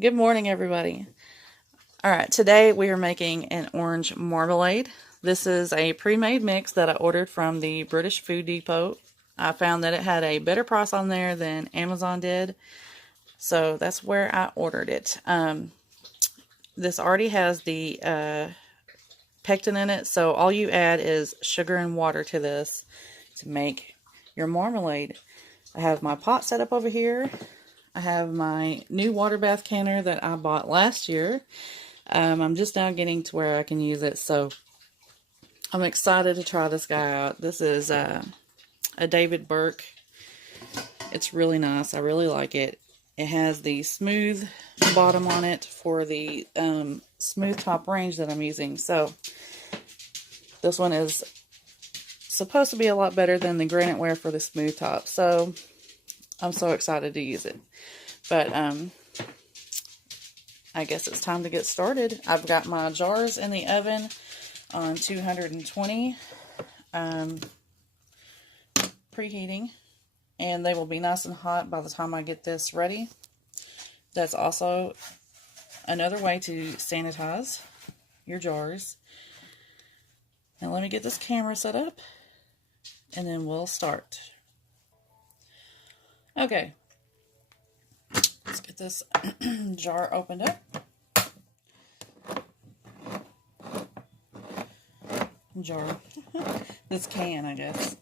Good morning, everybody. All right, today we are making an orange marmalade. This is a pre-made mix that I ordered from the British Food Depot. I found that it had a better price on there than Amazon did, so that's where I ordered it. This already has the pectin in it, so all you add is sugar and water to this to make your marmalade. I have my pot set up over here. I have my new water bath canner that I bought last year. I'm just now getting to where I can use it, so I'm excited to try this guy out. This is a David Burke. It's really nice. I really like it. It has the smooth bottom on it for the smooth top range that I'm using. So this one is supposed to be a lot better than the granite ware for the smooth top. So I'm so excited to use it. But I guess it's time to get started. I've got my jars in the oven on 220, preheating, and they will be nice and hot by the time I get this ready. That's also another way to sanitize your jars. Now let me get this camera set up, and then we'll start. Okay, let's get this jar opened up. This can, I guess.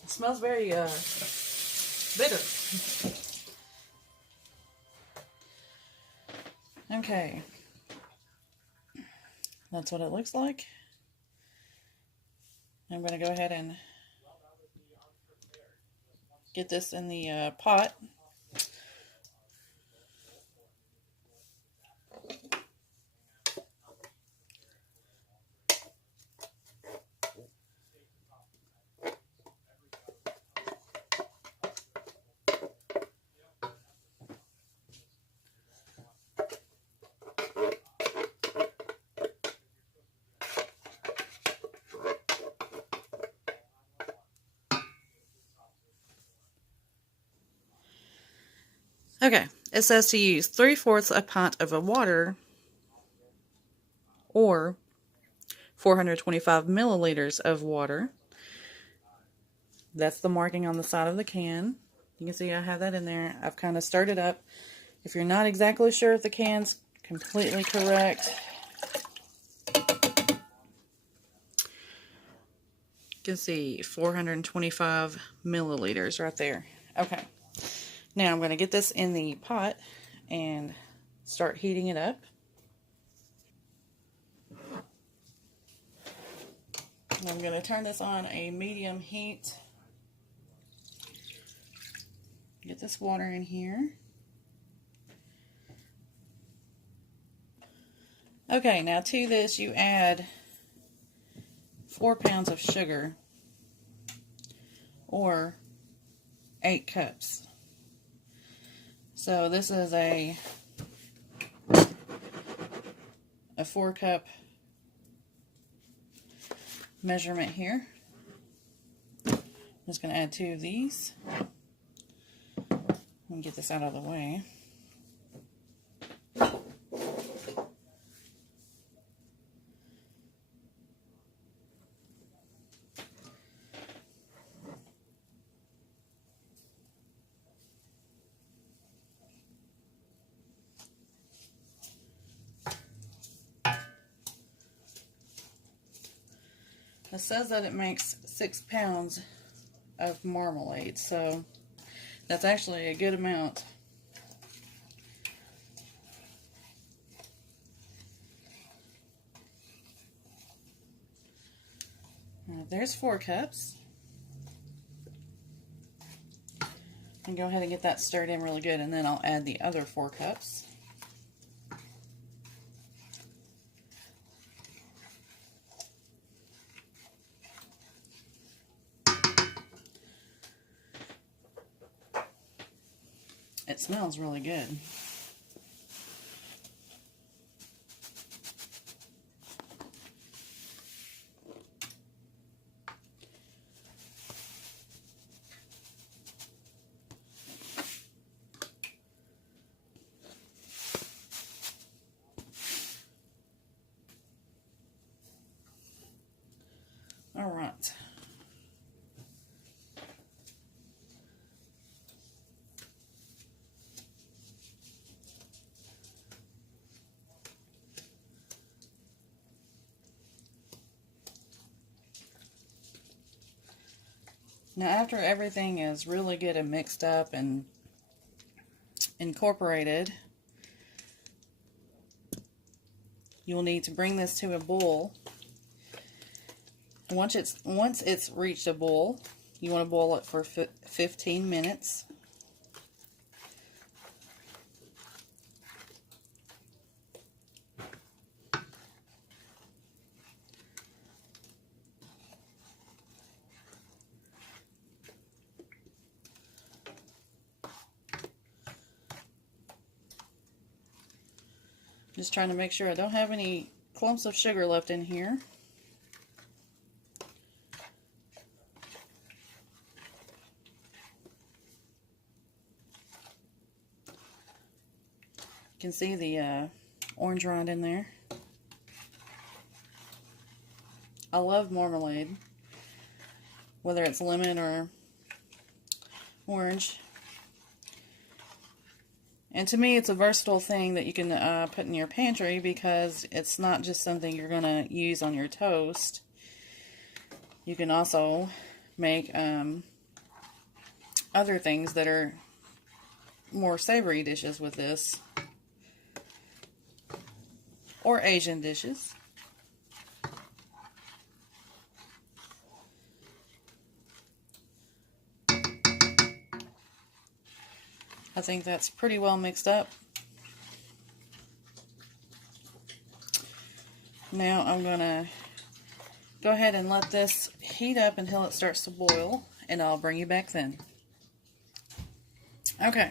It smells very bitter. Okay, that's what it looks like. I'm going to go ahead and get this in the pot. Okay, it says to use 3/4 a pint of water or 425 milliliters of water. That's the marking on the side of the can. You can see I have that in there. I've kind of stirred it up. If you're not exactly sure if the can's completely correct, you can see 425 milliliters right there. Okay, now I'm going to get this in the pot and start heating it up. I'm going to turn this on a medium heat. Get this water in here. Okay, now to this you add 4 pounds of sugar or 8 cups. So this is a 4-cup measurement here. I'm just going to add 2 of these. Let me get this out of the way. It says that it makes 6 pounds of marmalade, so that's actually a good amount. Now, there's 4 cups. And go ahead and get that stirred in really good, and then I'll add the other 4 cups. It smells really good. All right. Now, after everything is really good and mixed up and incorporated, you'll need to bring this to a boil. Once it's reached a boil, you want to boil it for 15 minutes. Just trying to make sure I don't have any clumps of sugar left in here. You can see the orange rind in there. I love marmalade, whether it's lemon or orange. And to me, it's a versatile thing that you can put in your pantry, because it's not just something you're going to use on your toast. You can also make other things that are more savory dishes with this, or Asian dishes. I think that's pretty well mixed up. Now I'm going to go ahead and let this heat up until it starts to boil, and I'll bring you back then. Okay.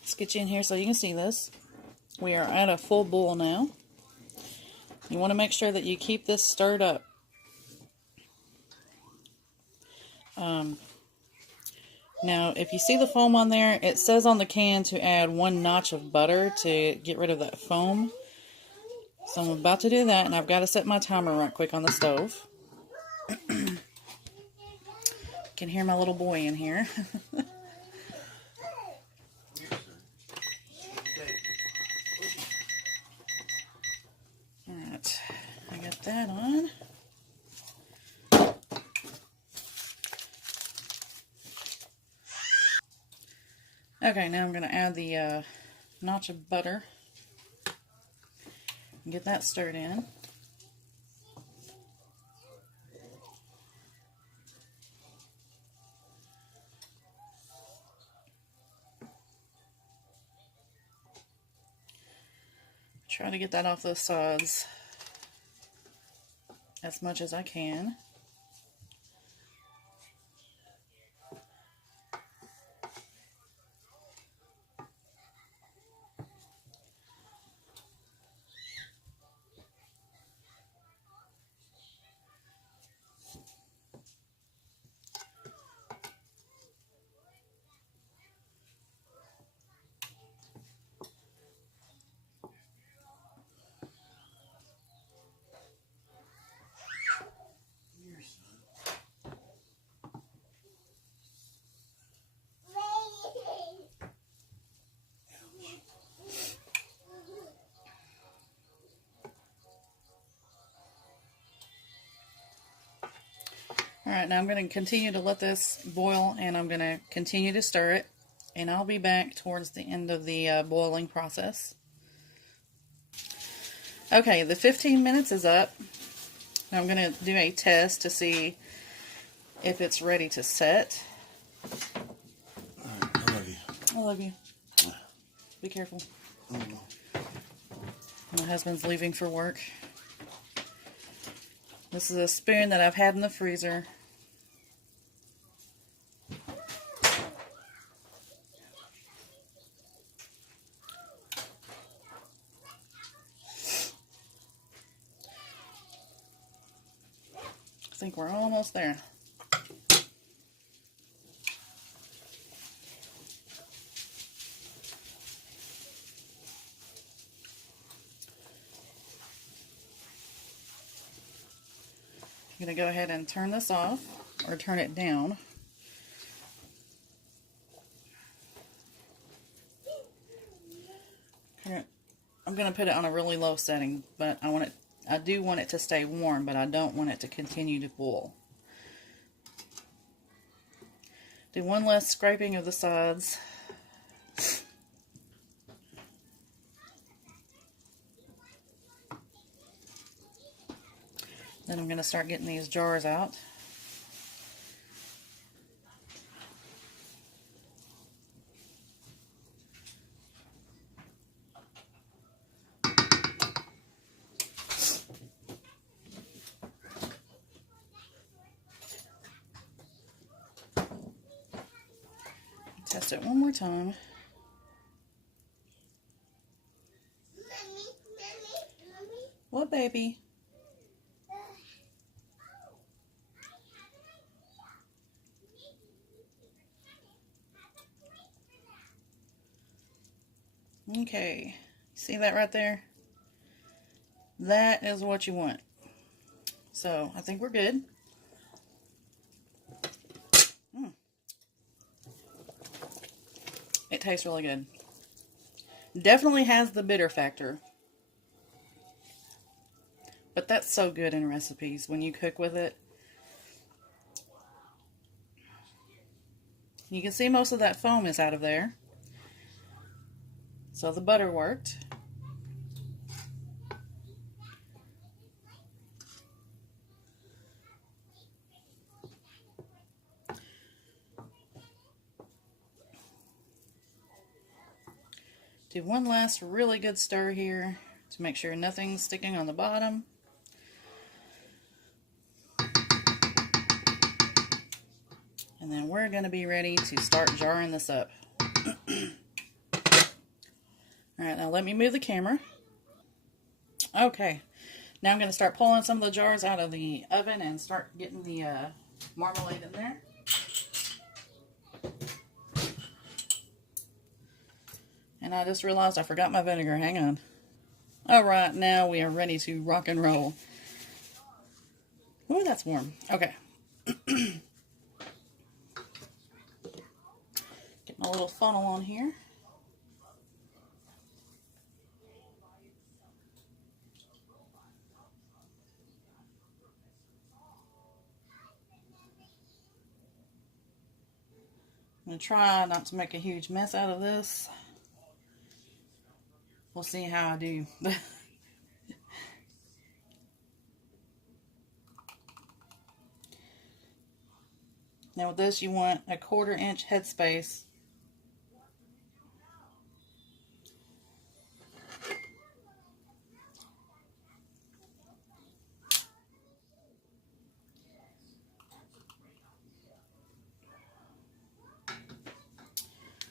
Let's get you in here so you can see this. We are at a full boil now. You want to make sure that you keep this stirred up. Now, if you see the foam on there, it says on the can to add 1 notch of butter to get rid of that foam. So I'm about to do that, and I've got to set my timer right quick on the stove. You can hear my little boy in here. Alright, I got that on. Okay, now I'm going to add the notch of butter and get that stirred in. Try to get that off the sides as much as I can. Alright, now I'm going to continue to let this boil, and I'm going to continue to stir it, and I'll be back towards the end of the boiling process. Okay, the 15 minutes is up. Now I'm going to do a test to see if it's ready to set. I love you. I love you. Be careful. My husband's leaving for work. This is a spoon that I've had in the freezer. think we're almost there. I'm going to go ahead and turn this off, or turn it down. I'm going to put it on a really low setting, but I do want it to stay warm, but I don't want it to continue to boil. Do one less scraping of the sides. Then I'm going to start getting these jars out. Test it one more time. What, baby? Okay, see that right there? That is what you want. So, I think we're good. It tastes really good. Definitely has the bitter factor. But that's so good in recipes when you cook with it. You can see most of that foam is out of there. So the butter worked. Do one last really good stir here to make sure nothing's sticking on the bottom. And then we're going to be ready to start jarring this up. Alright, now let me move the camera. Okay, now I'm going to start pulling some of the jars out of the oven and start getting the marmalade in there. And I just realized I forgot my vinegar. Hang on. Alright, now we are ready to rock and roll. Ooh, that's warm. Okay. Get my little funnel on here. I'm going to try not to make a huge mess out of this. We'll see how I do. Now with this, you want a 1/4 inch headspace.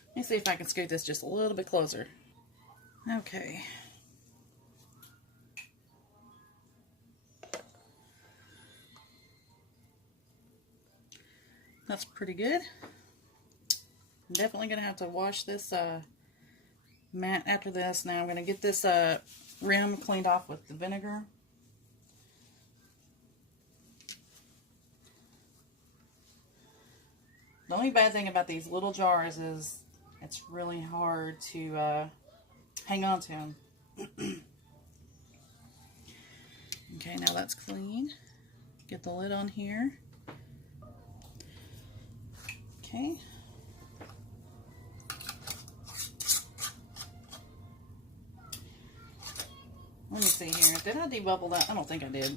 Let me see if I can scoot this just a little bit closer. Okay. That's pretty good. I'm definitely going to have to wash this mat after this. Now I'm going to get this rim cleaned off with the vinegar. The only bad thing about these little jars is it's really hard to hang on to them. Okay, now that's clean. Get the lid on here. Okay. Let me see here. Did I debubble that? I don't think I did.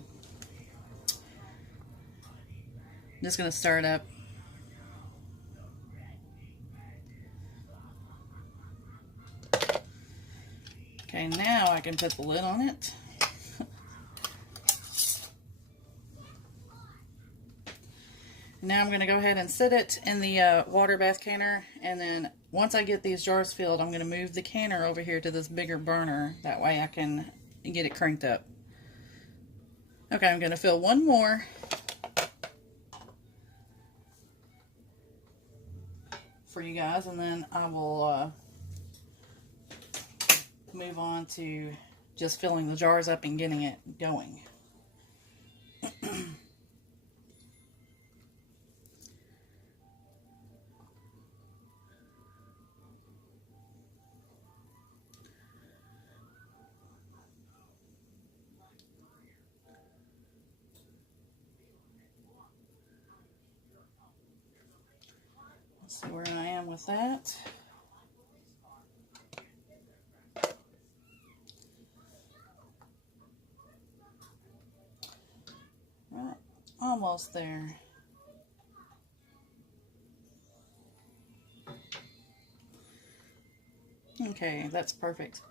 I'm just going to stir it up. Okay, now I can put the lid on it. Now I'm going to go ahead and set it in the water bath canner, and then once I get these jars filled, I'm going to move the canner over here to this bigger burner. That way I can get it cranked up. Okay, I'm going to fill one more. for you guys, and then I will move on to just filling the jars up and getting it going. Let's see where I am with that. Right, almost there. Okay, that's perfect.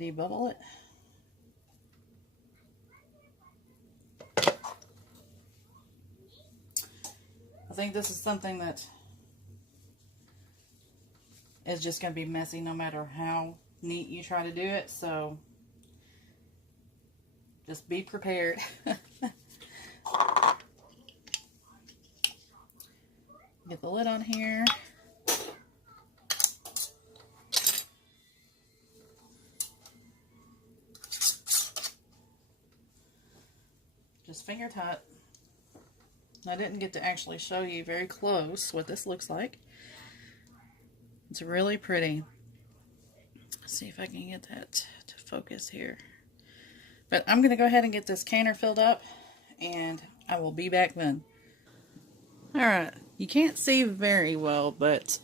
Debubble it. I think this is something that is just going to be messy no matter how neat you try to do it, so just be prepared. Get the lid on here. Just finger tight. I didn't get to actually show you very close what this looks like. It's really pretty. Let's see if I can get that to focus here. But I'm going to go ahead and get this canner filled up, and I will be back then. Alright, you can't see very well, but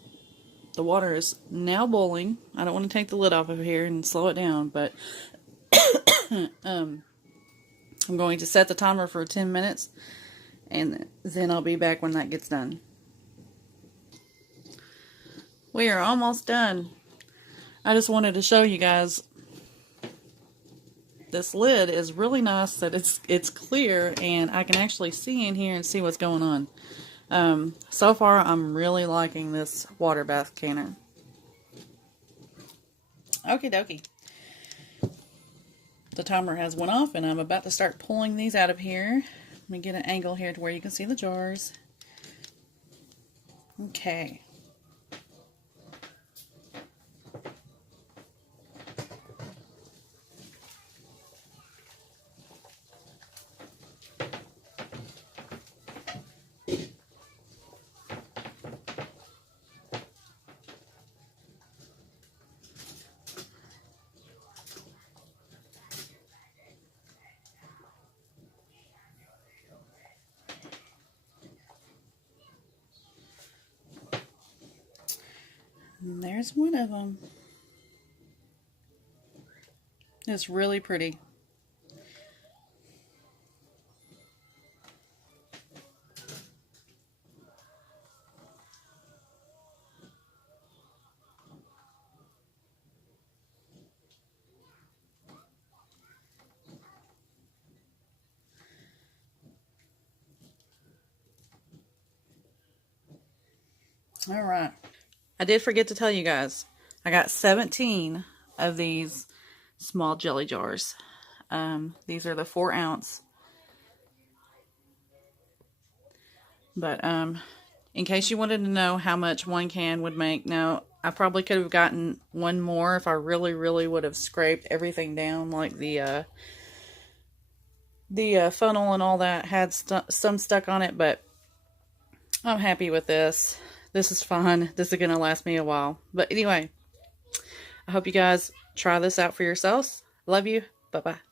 the water is now boiling. I don't want to take the lid off of here and slow it down, but I'm going to set the timer for 10 minutes, and then I'll be back when that gets done. We are almost done. I just wanted to show you guys this lid is really nice that it's clear and I can actually see in here and see what's going on. So far I'm really liking this water bath canner. Okie dokie. The timer has went off and I'm about to start pulling these out of here. Let me get an angle here to where you can see the jars. Okay. And there's one of them. It's really pretty. All right. I did forget to tell you guys, I got 17 of these small jelly jars. These are the 4-ounce. But in case you wanted to know how much one can would make, now I probably could have gotten one more if I really would have scraped everything down, like the funnel and all that had some stuck on it, but I'm happy with this. This is fun. This is going to last me a while. But anyway, I hope you guys try this out for yourselves. Love you. Bye-bye.